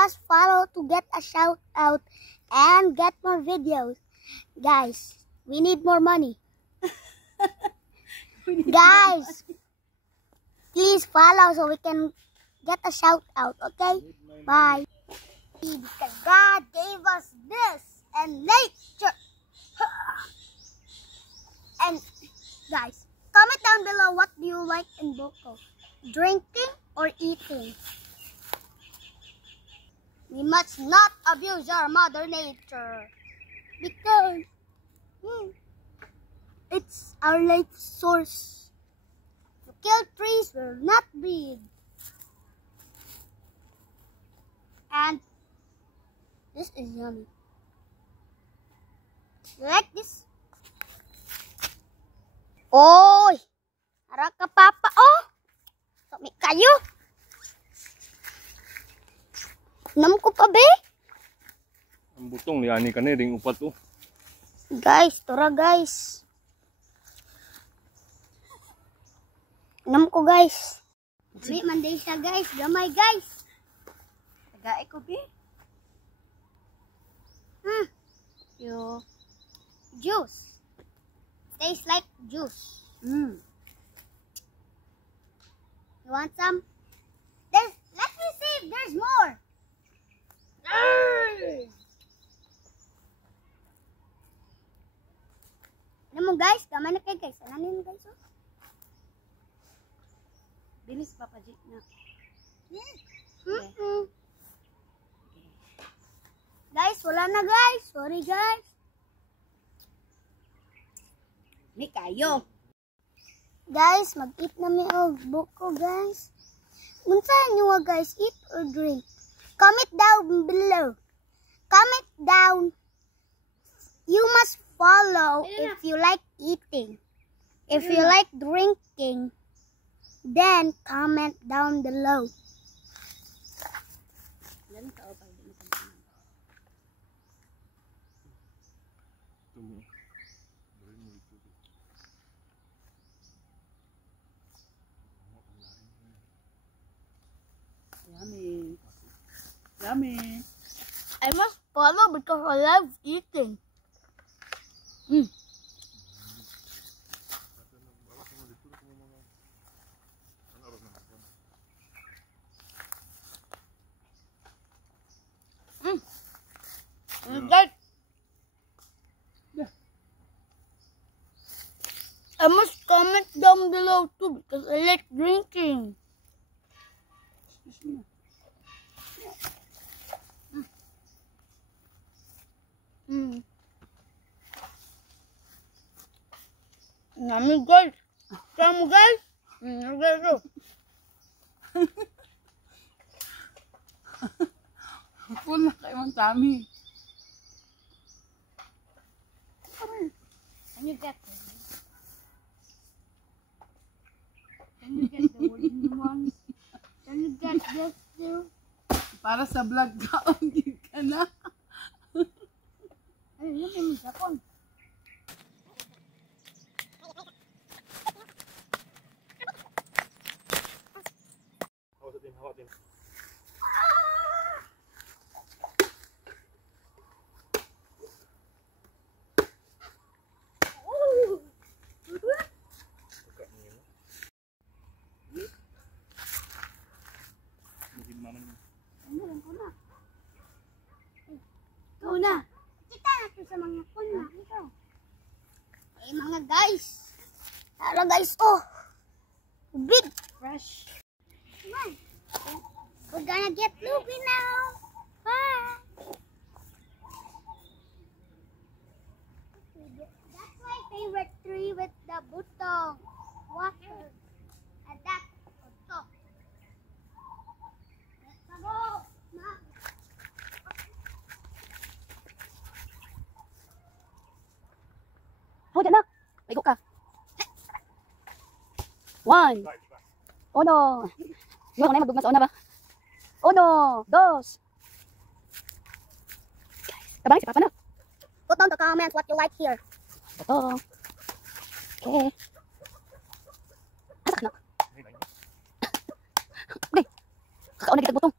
must follow to get a shout out and get more videos. Guys, we need more money. Guys, please follow so we can get a shout out, okay? Bye. Because God gave us this and nature. And guys, comment down below, what do you like in Boko? Drinking or eating? We must not abuse our mother nature because it's our life source. To kill trees will not breed. And this is yummy. You like this? Oy! Harap ka papa, oh! Sami kayo! Nam ko pa, be? Ang butong ni ani kani ring upat to. Guys, tora guys. Nam ko guys. Di manday siya guys, gamay guys. Tagay ko, be. Yo. Juice. Tastes like juice. You want some? Let me see if there's more. Ano mo guys? Gamay na kayo guys. Ano yun guys? Oh? Bilis Papa G na. Guys, wala na guys. Sorry guys. Ni kayo. Guys, mag-eat na mi og buko guys. Unsahan nyo guys, eat or drink? Comment down below. Comment down. You must follow if you like eating. If you like drinking, then comment down below. Yummy. Yummy. I must follow because I love eating. Guys, I must comment down below too because I like drinking. Yummy guys. Come guys. Guys. Full na kayo ang tummy. Can you get this? Can you get the wooden ones? Can you get this too? Para sa vlog ka, hindi ka na. Ay, yun yung sakon. Hawak din. Una. Kita na to sa mga kuna. Ito. Eh mga guys. Hello guys. Oh. Big. Fresh. Come on. We're gonna get loopy now. Bye. That's my favorite tree with the butong. Water. And that. Ito. Let's go. Ma. Oh, dyan na. Ligo ka. 1. Uno. Di ba kung na magdugmas o na ba? 1, 2. Tabang si Papa na. Put down the comments what you like here. Ito. Okay. Asa ka na? Okay. Kakaon na kita butong.